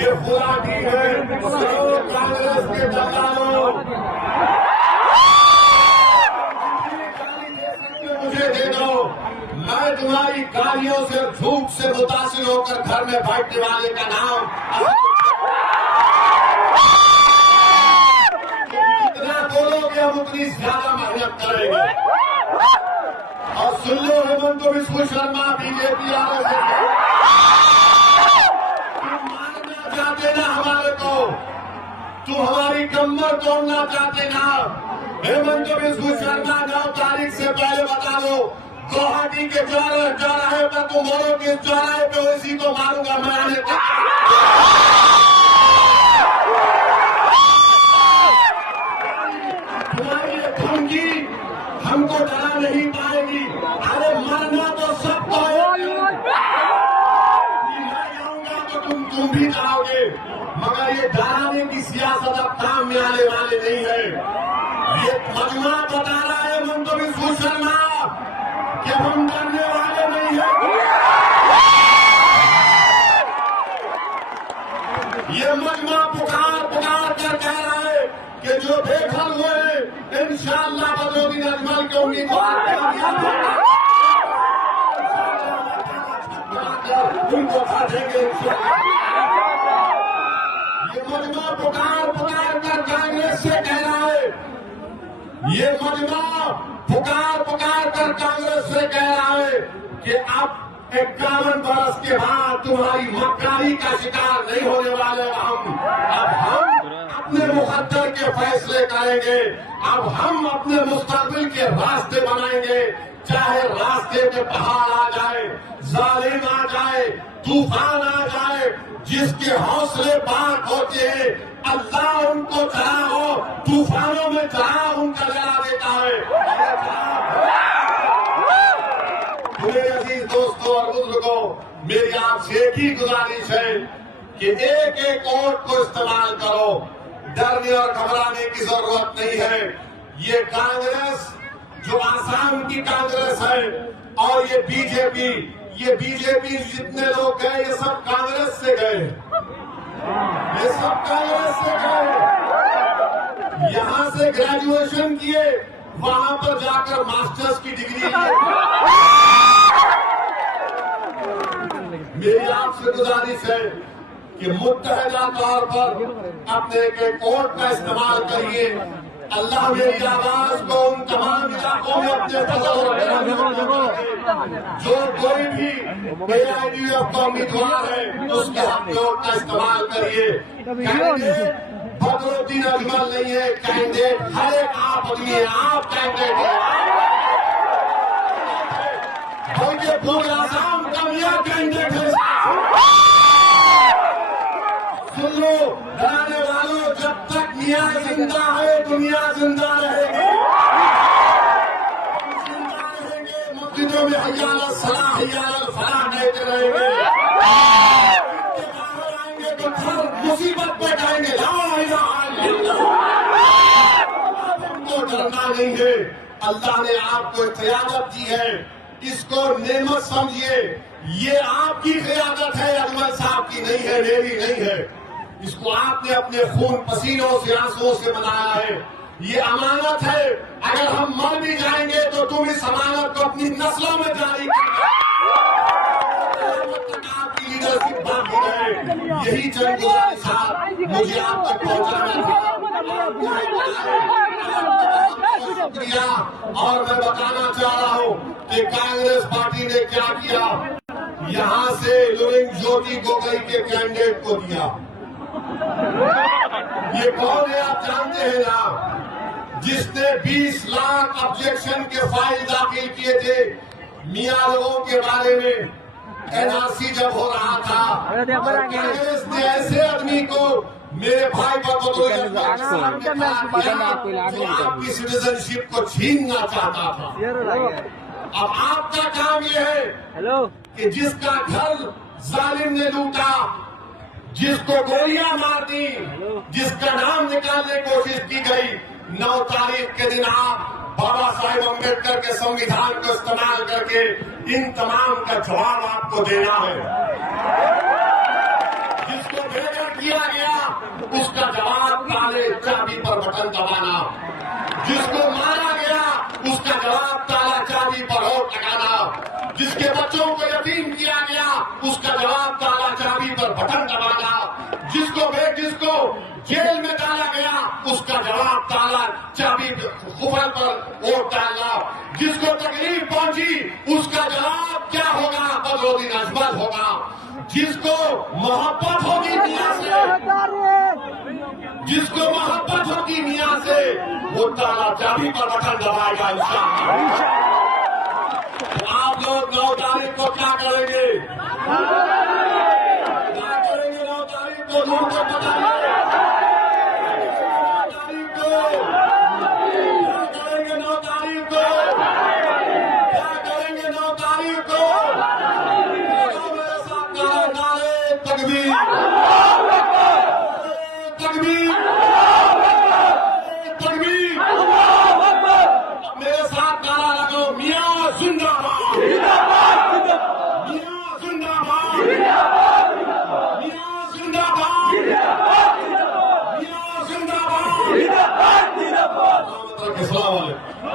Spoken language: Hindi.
ये पूरा टीम है कांग्रेस के दलालों, मुझे दे दो, मैं तुम्हारी गालियों से झूठ से मुतासिर होकर घर में बैठने वाले का नाम जितना बोलोगे हम उतनी ज्यादा मेहनत करेंगे। और सुन लो हेमंत बिस्वा शर्मा बीजेपी वाले से तुम मारना चाहते ना हमारे को, तुम हमारी कमर तोड़ना चाहते ना। हेमंत बिस्वा शर्मा 9 तारीख से पहले बता दो, गुवाहाटी के चौराहे पर तुम बोलो कि चौराहे पे इसी को मारूंगा मैं आने तक। तुम्हारी ये धमकी हमको डरा नहीं पाएगी। अरे मरना तो सबको है, मैं जाऊंगा तो तुम भी जाओगे, मगर ये डराने की सियासत अब काम में आने वाले नहीं है। ये मजमा बता रहा है हेमंत बिस्वा शर्मा कि हम डरने वाले नहीं हैं। ये मजमा पुकार कर कह रहा है कि जो बेघर हुए इंशाअल्लाह बदरुद्दीन अजमल के उम्मीदवार उनको फाड़ेंगे। ये मजमा पुकार कर कांग्रेस से कह रहा है, ये मजमा पुकार कर कांग्रेस से कह रहा है कि अब 51 बरस के बाद तुम्हारी मक्कारी का शिकार नहीं होने वाले हम। अब हम अपने मुकद्दर के फैसले करेंगे, अब हम अपने मुस्तकबिल के रास्ते बनाएंगे, चाहे रास्ते में पहाड़ आ जाए, जालिम आ जाए, तूफान आ जाए, जिसके हौसले बात होते हैं अल्लाह उनको जला हो, तूफानों में जला उनका जला देता है। मेरे अजीज दोस्तों और बुजुर्गों, मेरी आपसे एक ही गुजारिश है कि एक एक वोट को इस्तेमाल करो, डरने और घबराने की जरूरत नहीं है। ये कांग्रेस जो आसाम की कांग्रेस है और ये बीजेपी जितने लोग गए ये सब कांग्रेस से गए, ये सब कांग्रेस से गए, यहां से ग्रेजुएशन किए, वहां पर जाकर मास्टर्स की डिग्री लिए। मेरी आपसे गुजारिश है कि मुत्तहदा तौर पर अपने एक वोट का इस्तेमाल करिए। अल्लाह मेरी आवाज को उन तमाम इलाकों में अपने जो कोई भी AIDF का उम्मीदवार है उसके हक वोट का इस्तेमाल करिए। कैंडिडेट बदरुद्दीन अजमल नहीं है, कैंडिडेट हर एक आप आदमी है, आप कैंडिडेट है। ये पूरा आसाम का यह कैंडिडेट है। सुन लो डराने वालों, जब तक न्याय जिंदा है दुनिया जिंदा रहेगी। जिंदा रहेंगे, मस्जिदों में हयाल सलाह हयाल फलाह देते रहेंगे। बाहर आएंगे तो घर मुसीबत में जाएंगे। हमको डरना नहीं है, अल्लाह ने आपको क़यादत दी है, इसको नेमत समझिए। ये आपकी क़यादत है, अजमल साहब की नहीं है, मेरी नहीं है। इसको आपने अपने खून पसीनों से आंसुओं से बनाया है, ये अमानत है। अगर हम मर भी जाएंगे तो तुम इस अमानत को अपनी नस्लों में जारी आपकी लीडरशिप बाकी रहे। यही चंद गुजारिशात मुझे आप तक पहुंचाना था। शुक्रिया। और मैं बताना चाह रहा हूं कि कांग्रेस पार्टी ने क्या किया, यहां से लुरिंग ज्योति गोगोई के कैंडिडेट को दिया। ये कौन है आप जानते हैं ना, जिसने 20 लाख ऑब्जेक्शन के फाइल दाखिल किए थे मियां लोगों के बारे में। NRC जब हो रहा था, कांग्रेस ने ऐसे आदमी को मेरे भाई पर आपकी सिटीजनशिप को छीनना चाहता था। अब आपका काम ये है कि जिसका घर जालिम ने लूटा, जिसको गोलियां मार दी, जिसका नाम निकालने की कोशिश की गई, 9 तारीख के दिन आप बाबा साहेब अम्बेडकर के संविधान को इस्तेमाल करके इन तमाम का जवाब आपको देना है। जिसको भेजा किया गया उसका जवाब ताले चाबी पर बटन दबाना, जिसको मारा गया उसका जवाब ताला चाबी पर वोट लगाना, जिसके बच्चों को यतीम किया गया उसका जवाब ताला चाबी पर बटन दबाना, जिसको जेल में डाला गया उसका जवाब ताला चाबी खुफल पर वोट डालना, जिसको तकलीफ पहुंची उसका जवाब क्या होगा? बदरुद्दीन अजमल होगा। जिसको मोहब्बत होगी मियां से, जिसको मोहब्बत होगी मियां से, वो ताला चाबी पर बटन दबाएगा इंशाअल्लाह। तो आप लोग 9 तारीख को क्या करेंगे? क्या करेंगे 9 तारीख को? दूर को बताइए। 9 तारीख को क्या करेंगे? 9 तारीख को क्या करेंगे? 9 तारीख को मेरे साथ नारे तकबीर, तकबीर, तकबीर। मेरे साथ नारा लगाओ, मियां जिंदाबाद, मियां जिंदाबाद, मियां जिंदाबाद, मियां जिंदाबाद। अस्सलाम वालेकुम।